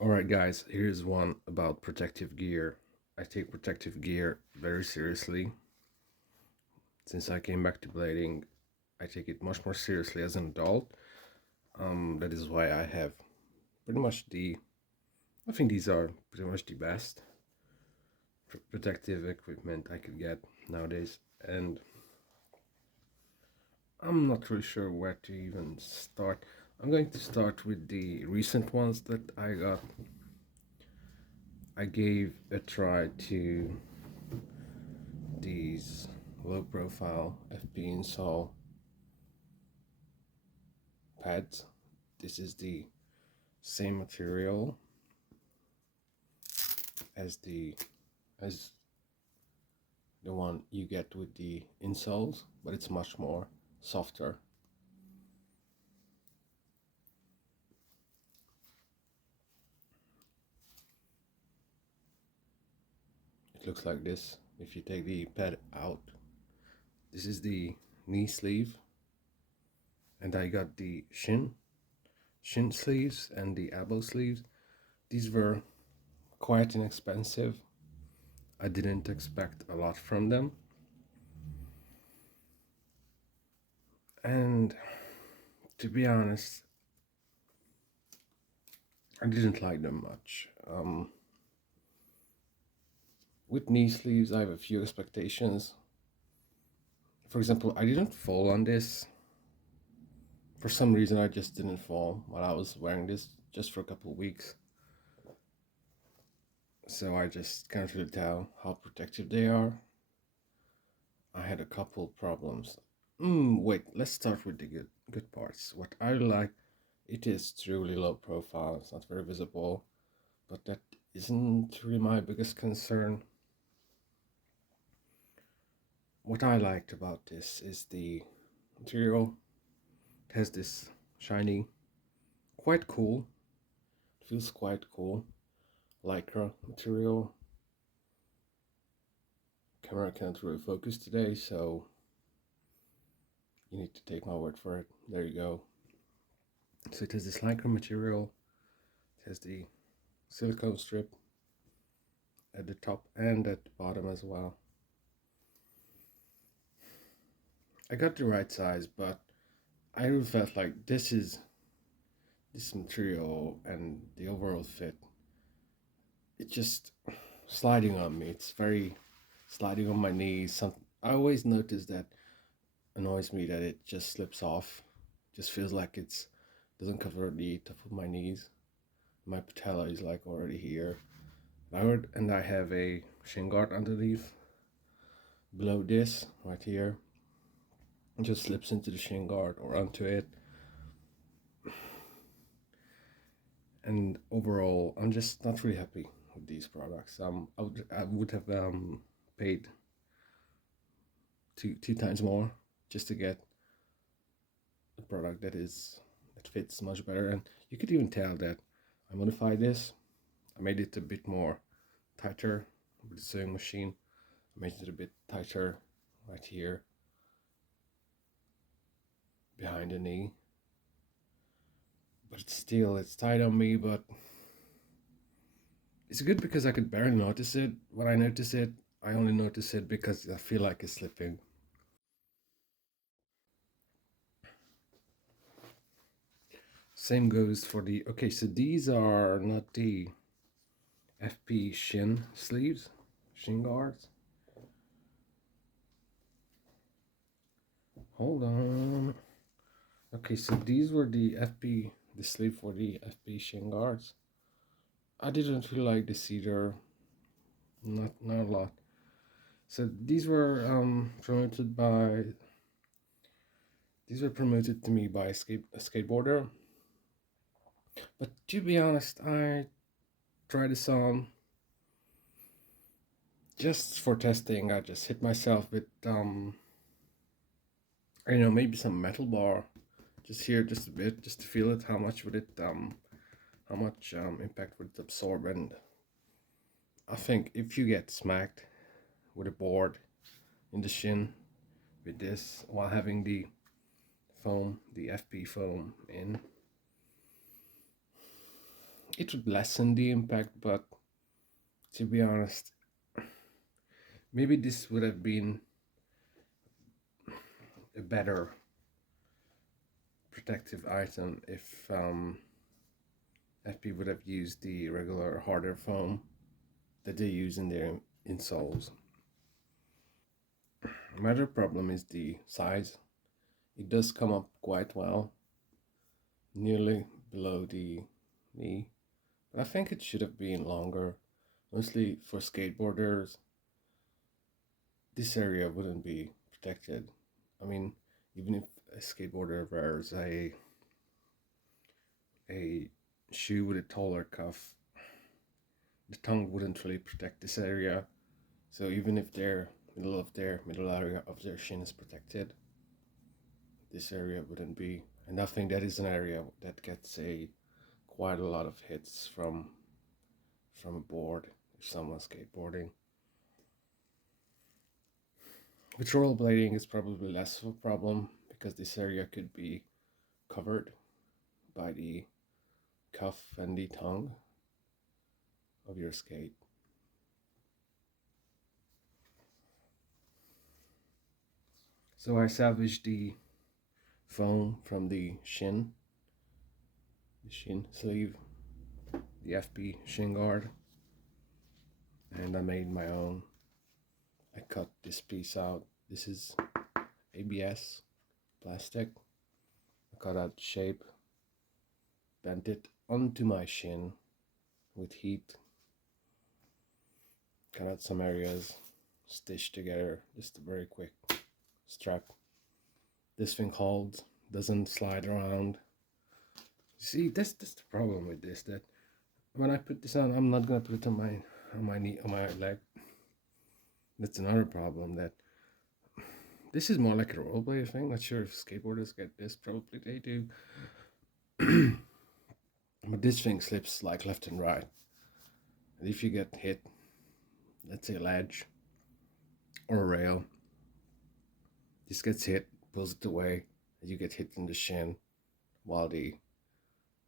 Alright, guys, here's one about protective gear. I take protective gear very seriously. Since I came back to blading, I take it much more seriously as an adult. That is why I have pretty much I think these are pretty much the best protective equipment I could get nowadays. And I'm not really sure where to even start. I'm going to start with the recent ones that I got. I gave a try to these low profile FP install pads. This is the same material as as the one you get with the insoles, but it's much more softer. It looks like this if you take the pad out. This is the knee sleeve, and I got the shin sleeves and the elbow sleeves. These were quite inexpensive. I didn't expect a lot from them. And to be honest, I didn't like them much. With knee sleeves, I have a few expectations. For example, I didn't fall on this. For some reason, I just didn't fall while I was wearing this just for a couple of weeks. So I just can't really tell how protective they are. I had a couple problems. Wait, let's start with the good parts. What I like, it is truly low profile. It's not very visible, but that isn't really my biggest concern. What I liked about this is the material. It has this shiny, quite cool. It feels quite cool. Lycra material. Camera can't really focus today, so you need to take my word for it. There you go. So it has this lycra material. It has the silicone strip at the top and at the bottom as well. I got the right size, but I really felt like this material and the overall fit. It's just sliding on me. It's very sliding on my knees. I always notice that annoys me that it just slips off. Just feels like it's doesn't cover the top of my knees. My patella is like already here. And I have a shin guard underneath below this right here. It just slips into the shin guard or onto it. And overall, I'm just not really happy with these products. I would have paid two times more just to get a product that fits much better. And you could even tell that I modified this. I made it a bit more tighter with the sewing machine. I made it a bit tighter right here behind the knee. But it's tight on me, but it's good because I could barely notice it. When I notice it, I only notice it because I feel like it's slipping. Same goes for the, okay, so these are not the FP shin sleeves, shin guards. Hold on. Okay, so these were the sleeve for the FP shin guards. I didn't really like this either, not a lot. So these were promoted to me by a skateboarder. But to be honest, I tried this on just for testing. I just hit myself with maybe some metal bar just here, just a bit, just to feel it. How much impact would it absorb? And I think if you get smacked with a board in the shin with this while having the FP foam in, it would lessen the impact, but to be honest, maybe this would have been a better protective item if people would have used the regular harder foam that they use in their insoles. Another problem is the size. It does come up quite well, nearly below the knee, but I think it should have been longer. Mostly for skateboarders, this area wouldn't be protected. I mean, even if a skateboarder wears a shoe with a taller cuff, the tongue wouldn't really protect this area. So even if their middle area of their shin is protected, this area wouldn't be. And I think that is an area that gets a quite a lot of hits from a board if someone's skateboarding. With rollerblading, it's probably less of a problem because this area could be covered by the cuff and the tongue of your skate. So I salvaged the foam from the shin sleeve, the FP shin guard, and I made my own. I cut this piece out. This is ABS plastic. I cut out the shape, bent it onto my shin with heat, cut out some areas, stitched together, just a very quick strap. This thing holds, doesn't slide around. See, that's the problem with this. That when I put this on, I'm not gonna put it on my knee on my leg. That's another problem. That this is more like a rollerblade thing. Not sure if skateboarders get this. Probably they do. But this thing slips like left and right. And if you get hit, let's say a ledge or a rail, this gets hit, pulls it away, and you get hit in the shin while the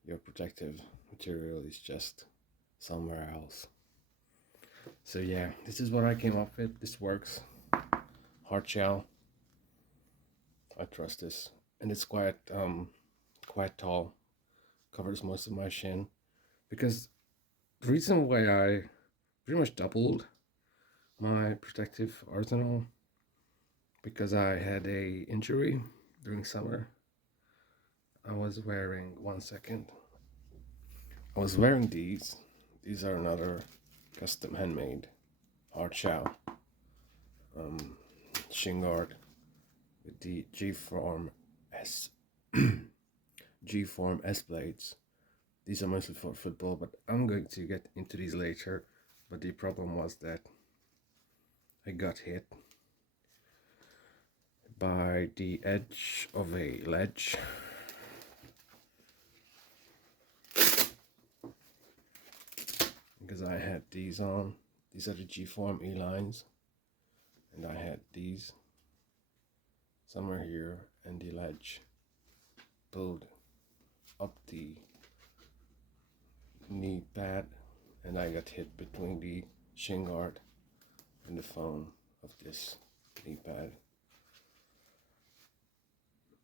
your protective material is just somewhere else. So yeah, this is what I came up with. This works. Hard shell. I trust this, and it's quite tall. Covers most of my shin because the reason why I pretty much doubled my protective arsenal because I had a injury during summer. I was wearing 1 second. I was wearing these. These are another custom handmade hard shell shin guard with the S G form S blades. These are mostly for football, but I'm going to get into these later. But the problem was that I got hit by the edge of a ledge. Because I had these on. These are the G form E lines. And I had these somewhere here, and the ledge pulled up the knee pad, and I got hit between the shin guard and the foam of this knee pad.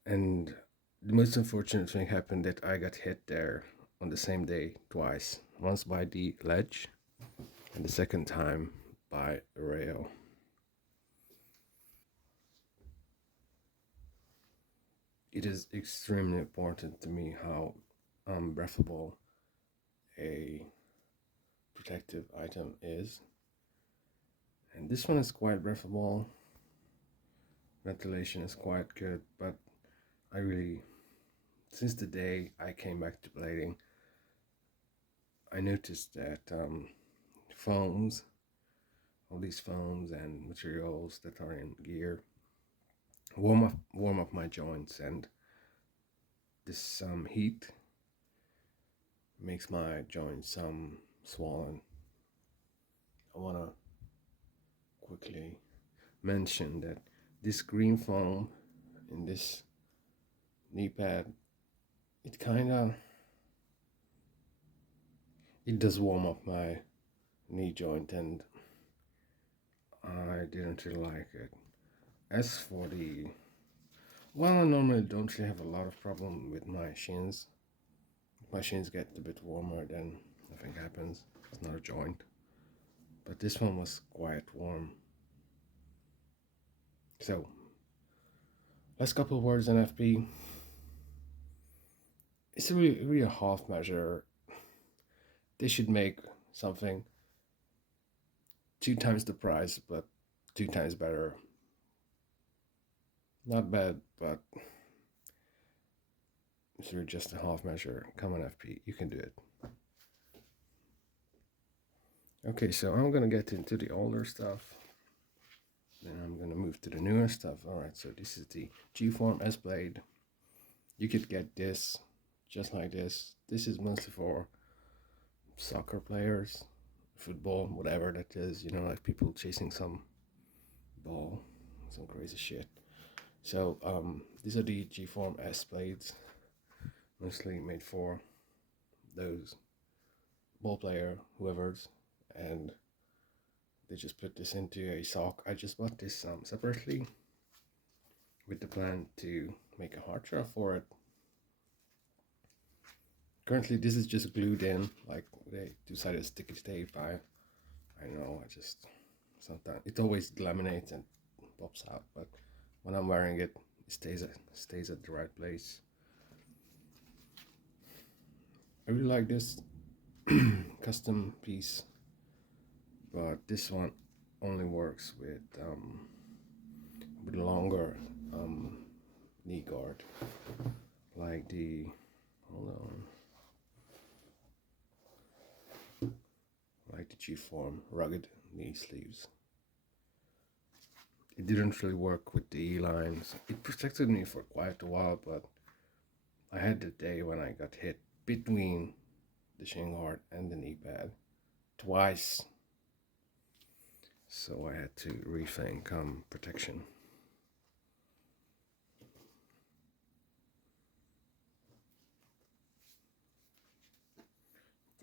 And the most unfortunate thing happened that I got hit there on the same day twice. Once by the ledge, and the second time by a rail. It is extremely important to me how breathable a protective item is. And this one is quite breathable. Ventilation is quite good, but I really, since the day I came back to blading, I noticed that foams, all these foams and materials that are in gear, warm up my joints, and this heat makes my joints swollen. I wanna quickly mention that this green foam in this knee pad, it kind of it does warm up my knee joint, and I didn't really like it. As for the, well, I normally don't really have a lot of problem with my shins. My shins get a bit warmer, then nothing happens. It's not a joint. But this one was quite warm. So, last couple of words on FP. It's really a half measure. They should make something 2 times the price, but 2 times better. Not bad, but it's really just a half measure. Come on, FP, you can do it. Okay, so I'm gonna get into the older stuff. Then I'm gonna move to the newer stuff. All right, so this is the G-Form S-Blade. You could get this just like this. This is mostly for soccer players, football, whatever that is, you know, like people chasing some ball, some crazy shit. So these are the G-Form S-Blades, mostly made for those ball player, whoever's, and they just put this into a sock. I just bought this separately with the plan to make a hard shell for it. Currently, this is just glued in, like they decided sticky tape. I know, I just sometimes it always laminates and pops out, but when I'm wearing it, it stays at the right place. I really like this custom piece, but this one only works with longer knee guard, like the, hold on, like the G-Form rugged knee sleeves. It didn't really work with the E-lines. It protected me for quite a while, but I had the day when I got hit between the shin guard and the knee pad twice. So I had to rethink protection.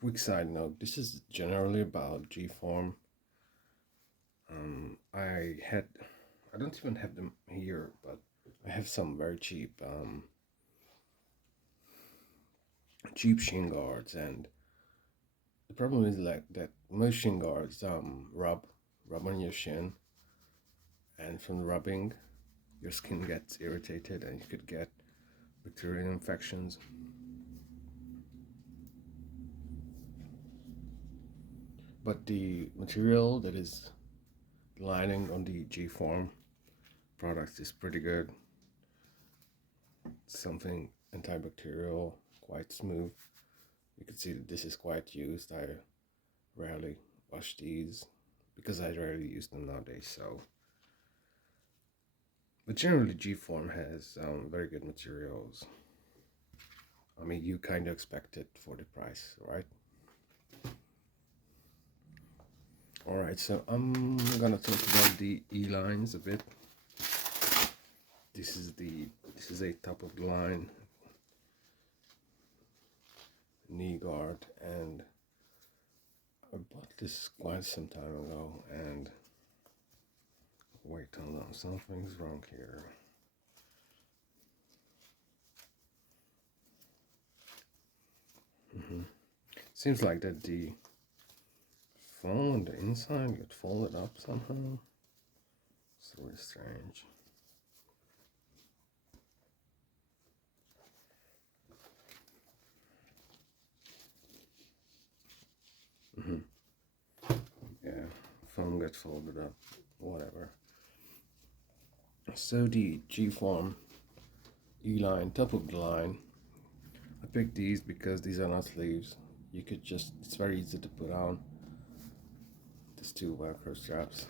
Quick side note, this is generally about G-Form. I don't even have them here, but I have some very cheap shin guards, and the problem is like that most shin guards rub on your shin, and from the rubbing your skin gets irritated and you could get bacterial infections. But the material that is lining on the G-Form products is pretty good. It's something antibacterial, quite smooth. You can see that this is quite used. I rarely wash these because I rarely use them nowadays. So, but generally G-Form has very good materials. I mean, you kind of expect it for the price, right? All right, so I'm gonna talk about the E-lines a bit. This is a top of the line knee guard, and I bought this quite some time ago. And wait, hold on, something's wrong here. Seems like that the foam on the inside got folded up somehow. It's really strange. Yeah, foam gets folded up, whatever. So the G-Form E-line, top of the line. I picked these because these are not sleeves. You could just, it's very easy to put on. There's 2 Velcro straps.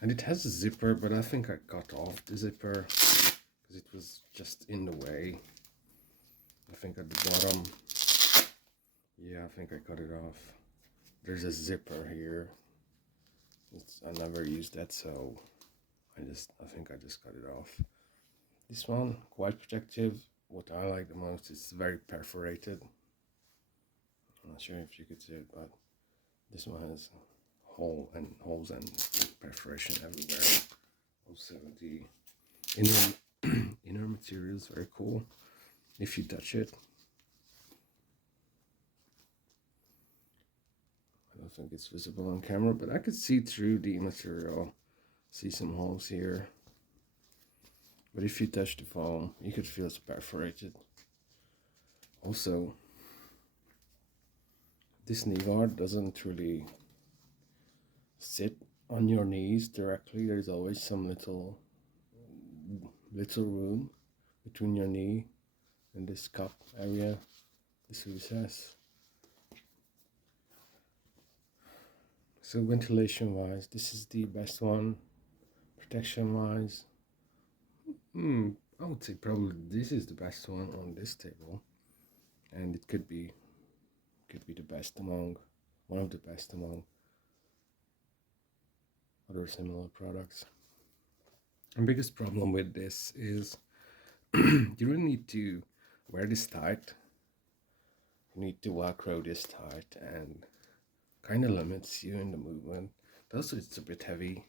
And it has a zipper, but I think I cut off the zipper because it was just in the way. I think at the bottom, yeah, I think I cut it off. There's a zipper here. I never used that, so I think I just cut it off. This one, quite protective. what I like the most is very perforated. I'm not sure if you could see it, but this one has holes and perforation everywhere. Also, the inner material is very cool. If you touch it, I don't think it's visible on camera, but I could see through the material. See some holes here. But if you touch the foam, you could feel it's perforated. Also, this knee guard doesn't really sit on your knees directly. There's always some little room between your knee and this cup area, this recess. So ventilation wise, this is the best one. Protection wise, I would say probably this is the best one on this table, and it could be the best among one of the best among other similar products. The biggest problem with this is you really need to wear this tight. You need to velcro this tight, and kind of limits you in the movement. Also, it's a bit heavy.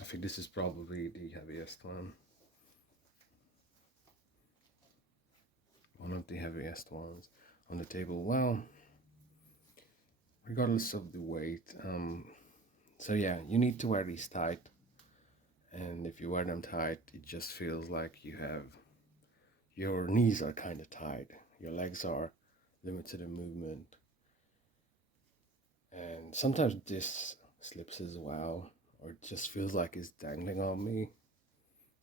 I think this is probably the heaviest one. One of the heaviest ones on the table. Well, regardless of the weight. So yeah, you need to wear these tight. And if you wear them tight, it just feels like your knees are kind of tight. Your legs are limited in movement. And sometimes this slips as well, or it just feels like it's dangling on me.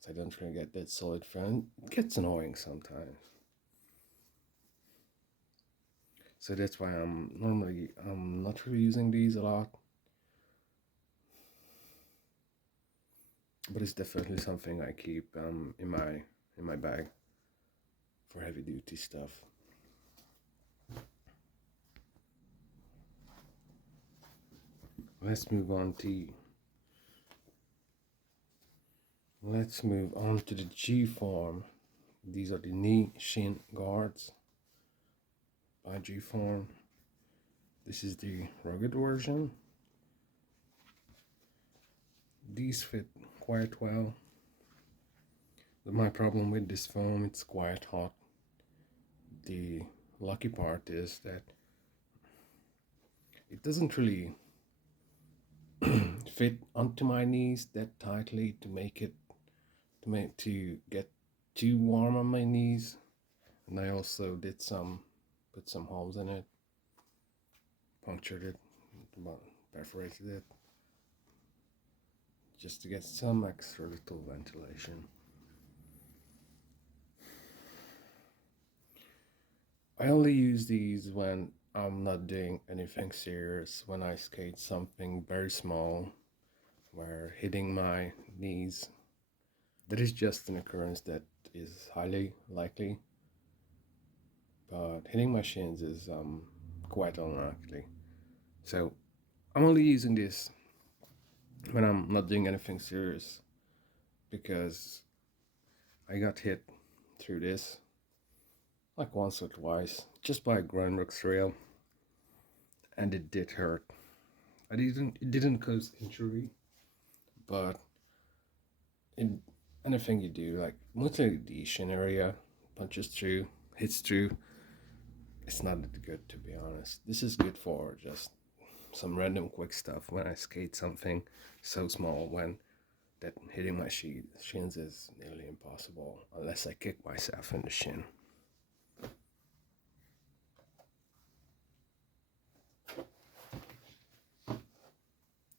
So I don't really get that solid front. It gets annoying sometimes. So that's why I'm not really using these a lot. But it's definitely something I keep in my bag for heavy duty stuff. Let's move on to the G form. These are the knee shin guards by G form. This is the rugged version. These fit quite well. But my problem with this foam, it's quite hot. The lucky part is that it doesn't really fit onto my knees that tightly to get too warm on my knees. And I also put some holes in it, punctured it, perforated it, just to get some extra little ventilation. I only use these when I'm not doing anything serious, when I skate something very small, where hitting my knees, that is just an occurrence that is highly likely, but hitting my shins is quite unlikely. So I'm only using this when I'm not doing anything serious, because I got hit through this like once or twice just by a Grindworks rail, and it did hurt. It didn't cause injury, but in anything you do, like mostly the shin area, punches through, hits through, it's not that good, to be honest. This is good for just some random quick stuff when I skate something so small, when that hitting my shins is nearly impossible unless I kick myself in the shin.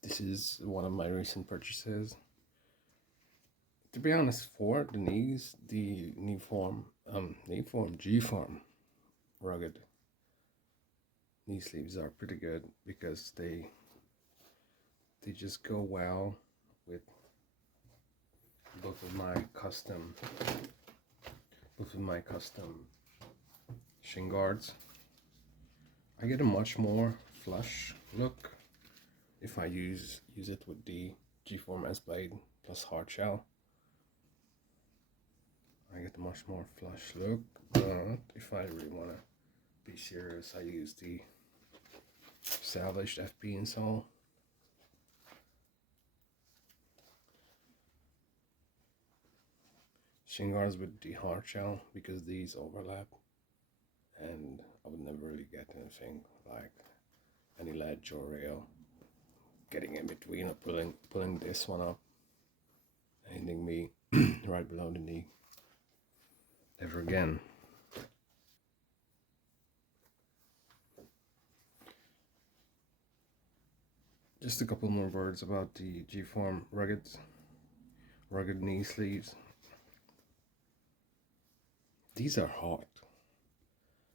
This is one of my recent purchases. To be honest, for the knees, the G form rugged knee sleeves are pretty good, because they just go well with both of my custom shin guards. I get a much more flush look if I use it with the G form S blade plus hard shell. get a much more flush look. But if I really want to be serious, I use the salvaged FP insole. Shin guards with the hard shell because these overlap, and I would never really get anything like any ledge or rail getting in between or pulling this one up and hitting me right below the knee. Never again. Just a couple more words about the G-Form rugged knee sleeves. These are hot.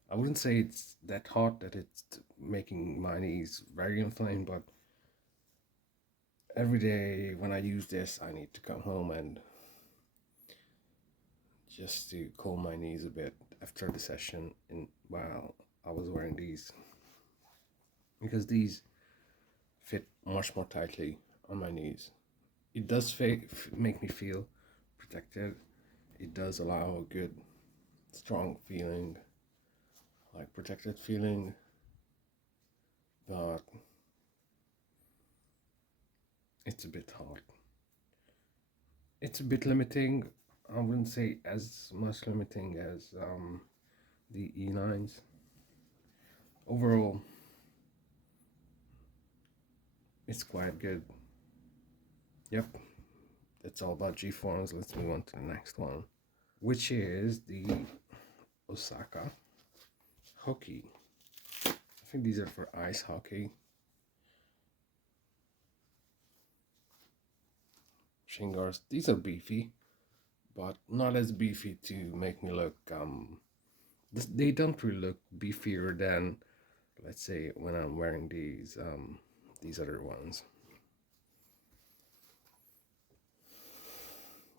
I wouldn't say it's that hot that it's making my knees very inflamed, but every day when I use this, I need to come home and just to cool my knees a bit after the session while I was wearing these, because these fit much more tightly on my knees. It does make me feel protected. It does allow a good, strong feeling, like protected feeling, but it's a bit hard. It's a bit limiting. I wouldn't say as much limiting as the E9s. Overall, it's quite good. Yep, that's all about G-forms. Let's move on to the next one, which is the Osaka hockey. I think these are for ice hockey. Shin guards. These are beefy, but not as beefy to make me look they don't really look beefier than, let's say, when I'm wearing these other ones.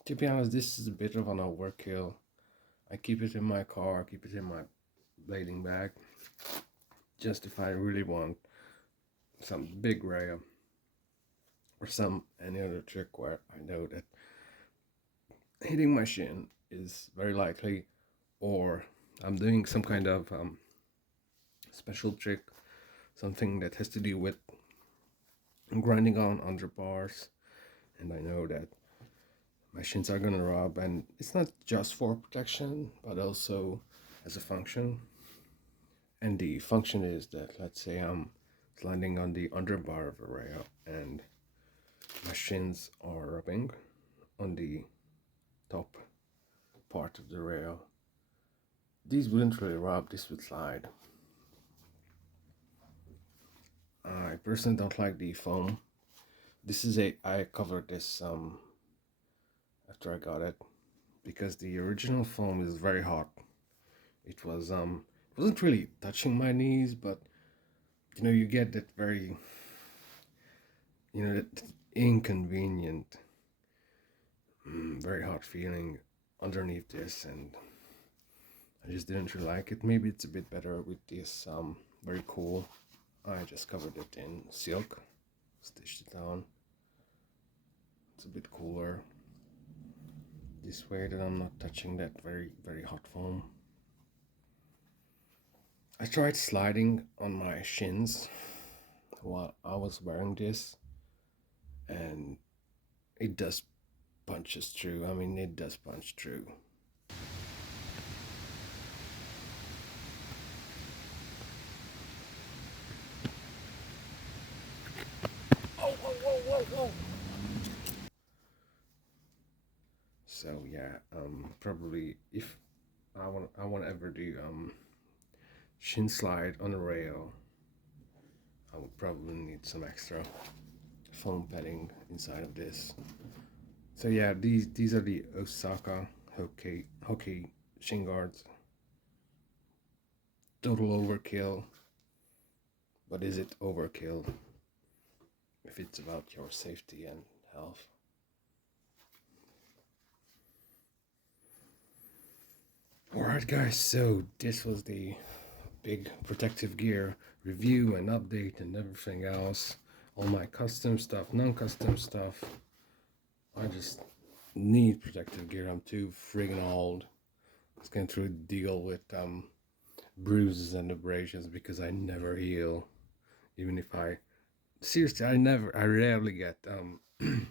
To be honest, this is a bit of an overkill. I keep it in my car, keep it in my blading bag, just if I really want some big rail or any other trick where I know that hitting my shin is very likely, or I'm doing some kind of special trick, something that has to do with grinding on underbars, and I know that my shins are gonna rub, and it's not just for protection but also as a function. And the function is that, let's say I'm sliding on the underbar of a rail and my shins are rubbing on the top part of the rail. These wouldn't really rub, this would slide. I personally don't like the foam. I covered this after I got it, because the original foam is very hot. It wasn't really touching my knees, but you get that very that inconvenient, very hot feeling underneath this, and I just didn't really like it. Maybe it's a bit better with this very cool. I just covered it in silk, stitched it down. It's a bit cooler this way, that I'm not touching that very, very hot foam. I tried sliding on my shins while I was wearing this, and it does punches through. I mean, it does punch through. Oh, whoa, whoa, whoa, whoa. So yeah, probably if I want to ever do shin slide on a rail, I would probably need some extra foam padding inside of this. So yeah, these are the Osaka hockey shin guards. Total overkill, but is it overkill if it's about your safety and health? Alright guys, so this was the big protective gear review and update and everything else. All my custom stuff, non-custom stuff. I just need protective gear. I'm too friggin' old It's going through deal with bruises and abrasions because I never heal. Even if I seriously, I rarely get an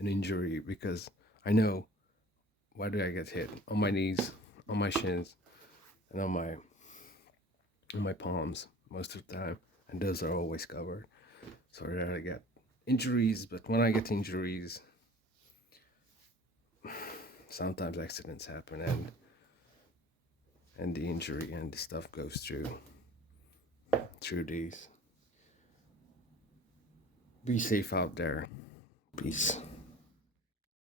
injury because I know why do I get hit on my knees, on my shins, and on my palms most of the time, and those are always covered. So I rarely get injuries, but when I get injuries, sometimes accidents happen, and the injury and the stuff goes through these. Be safe out there. Peace.